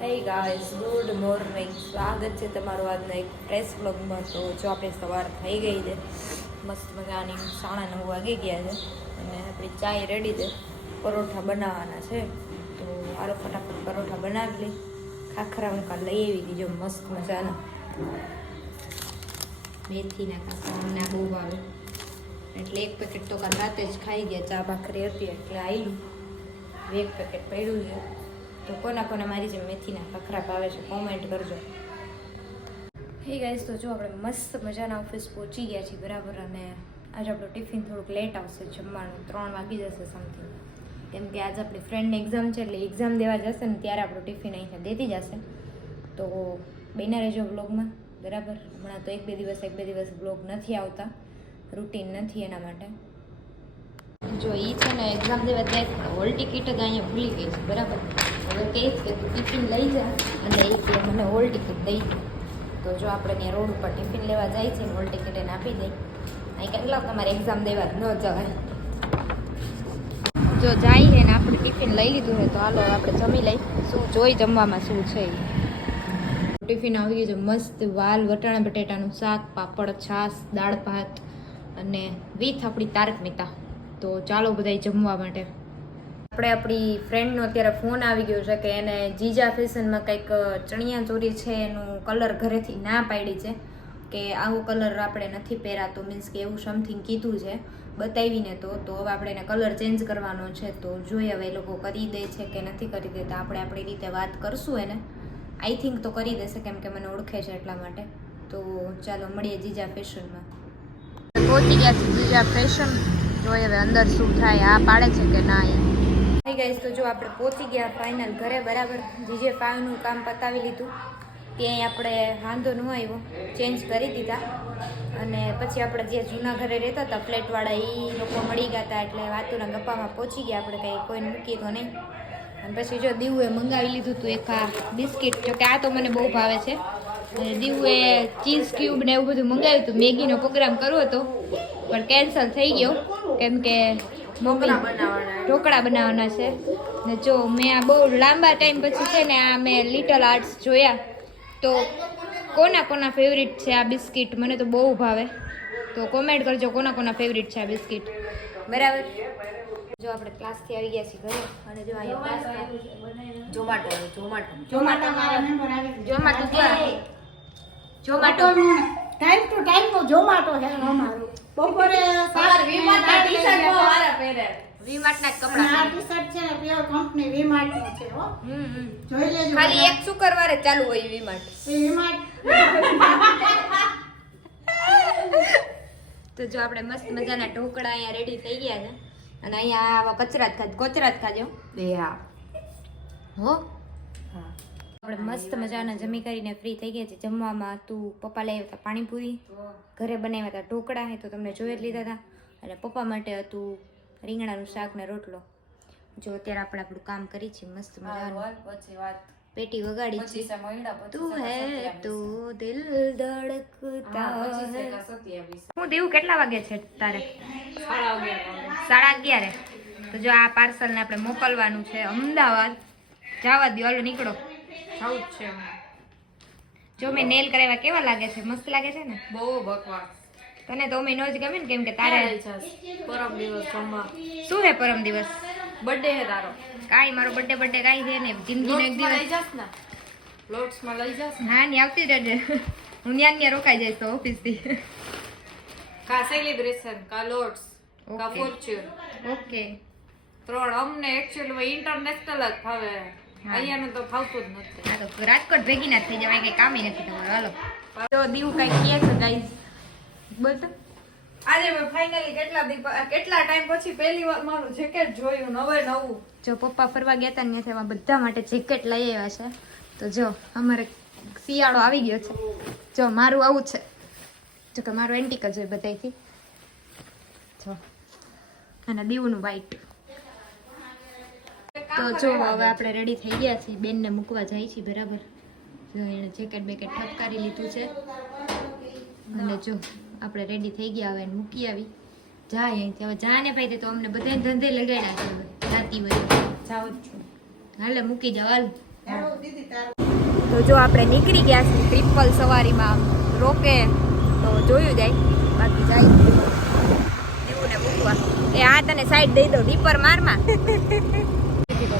હે guys, good morning. સ્વાગત છે તમારું આજના એક ફ્રેશ વ્લોગમાં. તો જો આપણે સવાર થઈ ગઈ છે, મસ્ત મજાની 9:30 વાગી ગયા છે અને આપણી ચાય રેડી છે. પરોઠા બનાવવાના છે તો હાલો ફટાફટ પરોઠા બનાવી લઈ. ખાખરા હું કાલ લઈ આવી દીજો મસ્ત મજાના મેથીના ખાખરા, મને બહુ ભાવે એટલે એક પેકેટ તો કાલ રાતે જ ખાઈ ગયા. ચા ભાખરી હતી એટલે આવેલું એક પેકેટ પડ્યું છે. તો કોના કોના મારી જે મેથીના ખાખરા ભાવે છે કોમેન્ટ કરજો. હે ગાઈસ, તો જો આપણે મસ્ત મજાના ઓફિસ પહોંચી ગયા છીએ બરાબર. અને આજે આપણું ટિફિન થોડુંક લેટ આવશે જમવાનું, 3 વાગી જશે સમથિંગ, કેમ કે આજે આપણી ફ્રેન્ડની એક્ઝામ છે એટલે એક્ઝામ દેવા જશે ને ત્યારે આપણું ટિફિન અહીંથી દેતી જશે. તો બન્યા રહેજો બ્લોગમાં બરાબર. હમણાં તો એક બે દિવસ બ્લોગ નથી આવતા, રૂટીન નથી એના માટે. જો એ છે ને એક્ઝામ દેવા જાય હોલ ટિકિટ જ અહીંયા ભૂલી ગઈ છે બરાબર. હવે કહીશ કે તું ટિફિન લઈ જા અને એ કે મને હોલ ટિકિટ દઈ દે. તો જો આપણે ત્યાં રોડ ઉપર ટિફિન લેવા જાય છે, હોલ ટિકિટ એને આપી દઈ. અહીં કેટલા તમારે એક્ઝામ દેવા જ ન જવાય. જો જાય છે ને આપણે ટિફિન લઈ લીધું છે તો હાલો આપણે જમી લઈ. શું જોઈ જમવામાં શું છે. ટિફિન આવી ગયું છે મસ્ત વાલ વટાણા બટેટાનું શાક, પાપડ, છાશ, દાળ ભાત અને વિથ આપણી તારક મહેતા. તો ચાલો બધાય જમવા માટે. આપણે આપણી ફ્રેન્ડનો અત્યારે ફોન આવી ગયો છે કે એને જીજા ફેશનમાં કંઈક ચણિયા ચોરી છે એનું કલર ઘરેથી ના પાડી છે કે આવો કલર આપણે નથી પહેરાતો, મીન્સ કે એવું સમથિંગ કીધું છે બતાવીને. તો હવે આપણે એને કલર ચેન્જ કરવાનો છે. તો જોઈએ હવે એ લોકો કરી દે છે કે નથી કરી દેતા. આપણે આપણી રીતે વાત કરશું એને. આઈ થિંક તો કરી દેશે કેમ કે મને ઓળખે છે એટલા માટે. તો ચાલો મળીએ જીજા ફેશનમાં. પહોંચી ગયા છે જીજા ફેશન. જોઈએ હવે અંદર શું થાય, આ પાડે છે કે ના. હાય ગાઈસ, તો જો આપણે પહોંચી ગયા ફાઇનલ ઘરે બરાબર. જીજે 5નું કામ પતાવી લીધું, ત્યાં આપણે વાંધો ન આવ્યો, ચેન્જ કરી દીધા. અને પછી આપણે જે જૂના ઘરે રહેતા હતા ફ્લેટવાળા એ લોકો મળી ગયા હતા એટલે વાતુના ગપ્પામાં પહોંચી ગયા આપણે, કંઈ કોઈને મૂકી તો નહીં. અને પછી જો દીવુએ મંગાવી લીધું હતું એક આ બિસ્કિટ, જોકે આ તો મને બહુ ભાવે છે. દીવુએ ચીઝ ક્યુબ ને એવું બધું મંગાવ્યું હતું. મેગીનો પ્રોગ્રામ કરવો હતો પણ કેન્સલ થઈ ગયો કેમ કે ઢોકળા બનાવવાના છે. ને જો મેં આ બહુ લાંબા ટાઈમ પછી છે ને આ મેં લિટલ આર્ટ્સ જોયા. તો કોના ફેવરિટ છે આ બિસ્કિટ? મને તો બહુ ભાવે. તો કોમેન્ટ કરજો કોના ફેવરિટ છે આ બિસ્કિટ બરાબર. જો આપણે ક્લાસથી આવી ગયા છીએ ઘરે અને જો અહીંયા જોમાટો ટાઈમ ટુ ટાઈમ તો જોમાટો છે અમારું. બપોરે વીમાર્ટના કપડા આ ટી-શર્ટ છે ને પ્યોર કંપની વીમાર્ટની છે હો. જોઈ લેજો. ખાલી એક શુક્રવારે ચાલુ હોય વીમાર્ટ. તો જો આપણે મસ્ત મજાના ઢોકળા અહીંયા રેડી થઈ ગયા છે અને અહીંયા આવા કોચરા જ ખાજો બે. હા હો હા. આપણે મસ્ત મજાના જમી કરીને ફ્રી થઈ ગયા છે. જમવામાં તું પપ્પા લઈ આવ્યા હતા પાણીપુરી, ઘરે બનાવ્યા હતા ઢોકળા, તો તમને જોઈ જ લીધા હતા. અને પપ્પા માટે હતું રીંગણાનું શાક ને રોટલો. જો અત્યારે આપણે આપણું કામ કરી છે મસ્ત મજાનું, પેટી વગાડી છે. તું હે તો દિલ ધડકતા હે. હું દેવું કેટલા વાગે છે તારે? 11:30. તો જો આ પાર્સલ ને આપણે મોકલવાનું છે અમદાવાદ. જવા દો, હાલો નીકળો. જવું જ છે. જો મેં નેલ કરાવ્યા કેવા લાગે છે? મસ્ત લાગે છે ને? બહુ બકવાસ. તને તો અમે નો જ ગમે ને કેમ કે તારે પરમ દિવસ જમવા. શું હે પરમ દિવસ? બર્થડે હે તારો. કાઈ મારો બર્થડે કાઈ છે ને, જિંદગીનો એક દિવસ. લઈ જાસ ને લોટ્સમાં લઈ જાસ. હા ની આવતી રહેજે. હું ન્યા રોકાઈ જઈશ તો ઓફિસ થી. કા સેલિબ્રેશન, કા લોટ્સ, કા ફોર્ચ્યુન. ઓકે. 3 અમને એક્ચ્યુઅલી ઇન્ટરનેશનલ જ ભાવે. અહીંયાનું તો ભાવતું જ નથી. હા તો રાજકોટ ભેગી ના થઈ જવાય, કઈ કામ નથી તમારું. હાલો તો દીવું કઈ કહે છે ગાઈસ? બોલ તો. આજે મેં ફાઇનલી કેટલા ટાઈમ પછી પહેલી વાર મારું જેકેટ જોયું નવું. જો પપ્પા ફરવા ગયા હતા ને ત્યાંથી બધા માટે જેકેટ લઈ આવ્યા છે. તો જો અમારે શિયાળો આવી ગયો છે. જો મારું આવું છે, જો કે મારું એન્ટિક જ હોય બધાથી. જો અને દીવનું વ્હાઈટ. તો જો હવે આપણે રેડી થઈ ગયા છીએ, બેનને મૂકવા જાય છીએ બરાબર. જો એને જેકેટ બેકેટ ઠપકારી લીધું છે અને જો આપણે રેડી થઈ ગયા. હવે મૂકી આવી જાય અહીંથી. હવે જા ને ભાઈ, તો અમને બધાને ધંધે લગાડ્યા છે. હવે જાતી હોય જાવ જ છું. હાલે મૂકી જાવ. હાલ હેલો દીદી તારું તો જો આપણે નીકળી ગયા છીએ ટ્રિપલ સવારીમાં રોકે તો જોયું જાય બાકી જાય દીવું ને મૂકવા એ આ તને સાઈડ દઈ દો ડીપર મારમાં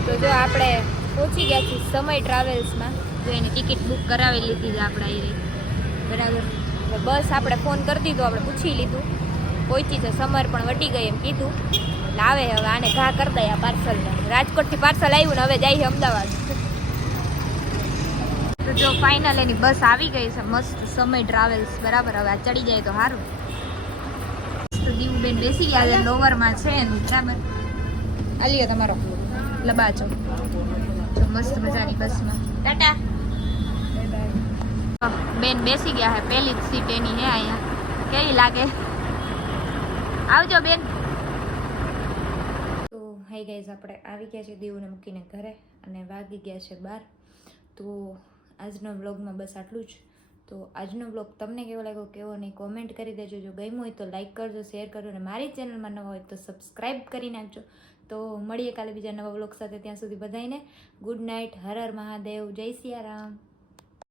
તો જો આપણે પહોંચી ગયા છીએ સમય ટ્રાવેલ્સમાં જો એની ટિકિટ બુક કરાવી લીધી છે આપણે આવી બરાબર હવે બસ આપણે ફોન કરી દીધો આપણે પૂછી લીધું પહોંચી છે સમર પણ વટી ગઈ એમ કીધું એટલે આવે હવે આને ઘા કરી દઈએ આ પાર્સલને રાજકોટથી પાર્સલ આવ્યું ને હવે જાય અમદાવાદ તો જો ફાઇનલ એની બસ આવી ગઈ છે મસ્ત સમય ટ્રાવેલ્સ બરાબર હવે આ ચડી જાય તો સારું તો દીવબેન બેસી ગયા છે લોવરમાં છે એનું બરાબર આલ્યો તમારો લબાચો જો મસ્ત મજાની બસમાં ટાટા બેન બેસી ગયા છે પહેલી જ સીટ એની હે અહીંયા કેવી લાગે આવજો બેન તો હાઈ ગાઈઝ આપણે આવી ગયા છે દીવને મૂકીને ઘરે અને વાગી ગયા છે 12 તો આજનો વ્લોગમાં બસ આટલું જ તો આજનો વ્લોગ તમને કેવો લાગ્યો કેવો નહીં કોમેન્ટ કરી દેજો જો ગમ્યું હોય તો લાઈક કરજો શેર કરજો અને મારી ચેનલમાં નવા હોય તો સબસ્ક્રાઈબ કરી નાખજો તો મળીએ કાલે બીજા નવા વ્લોગ સાથે ત્યાં સુધી બધાને ગુડ નાઇટ હર હર મહાદેવ જય સિયારામ